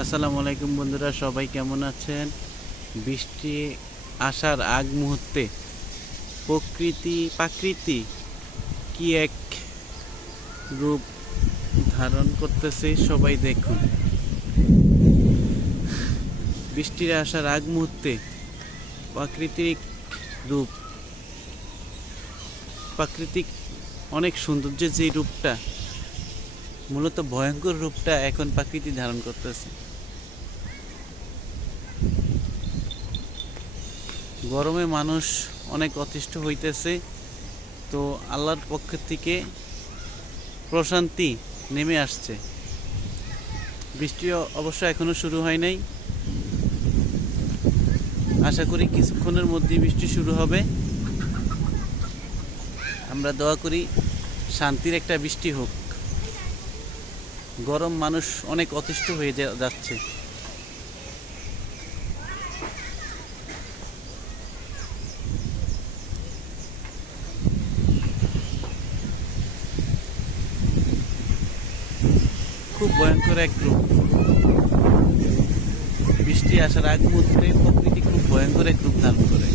আসসালামু আলাইকুম বন্ধুরা, সবাই কেমন আছেন? বৃষ্টি আসার আগ মুহূর্তে প্রাকৃতি কি এক রূপ ধারণ করতেছে সবাই দেখুন। বৃষ্টির আসার আগ মুহূর্তে প্রাকৃতিক রূপ, প্রাকৃতিক অনেক সৌন্দর্যের যে রূপটা, মূলত ভয়ঙ্কর রূপটা এখন প্রাকৃতি ধারণ করতেছে। গরমে মানুষ অনেক অতিষ্ঠ হইতেছে, তো আল্লাহর পক্ষ থেকে প্রশান্তি নেমে আসছে। বৃষ্টি অবশ্য এখনো শুরু হয় নাই, আশা করি কিছুক্ষণের মধ্যেই বৃষ্টি শুরু হবে। আমরা দোয়া করি শান্তির একটা বৃষ্টি হোক। গরম মানুষ অনেক অতিষ্ঠ হয়ে যাচ্ছে। খুব ভয়ঙ্কর এক রূপ। বৃষ্টি আসার আগ মুহূর্তে প্রকৃতি খুব ভয়ঙ্কর এক রূপ ধারণ করে।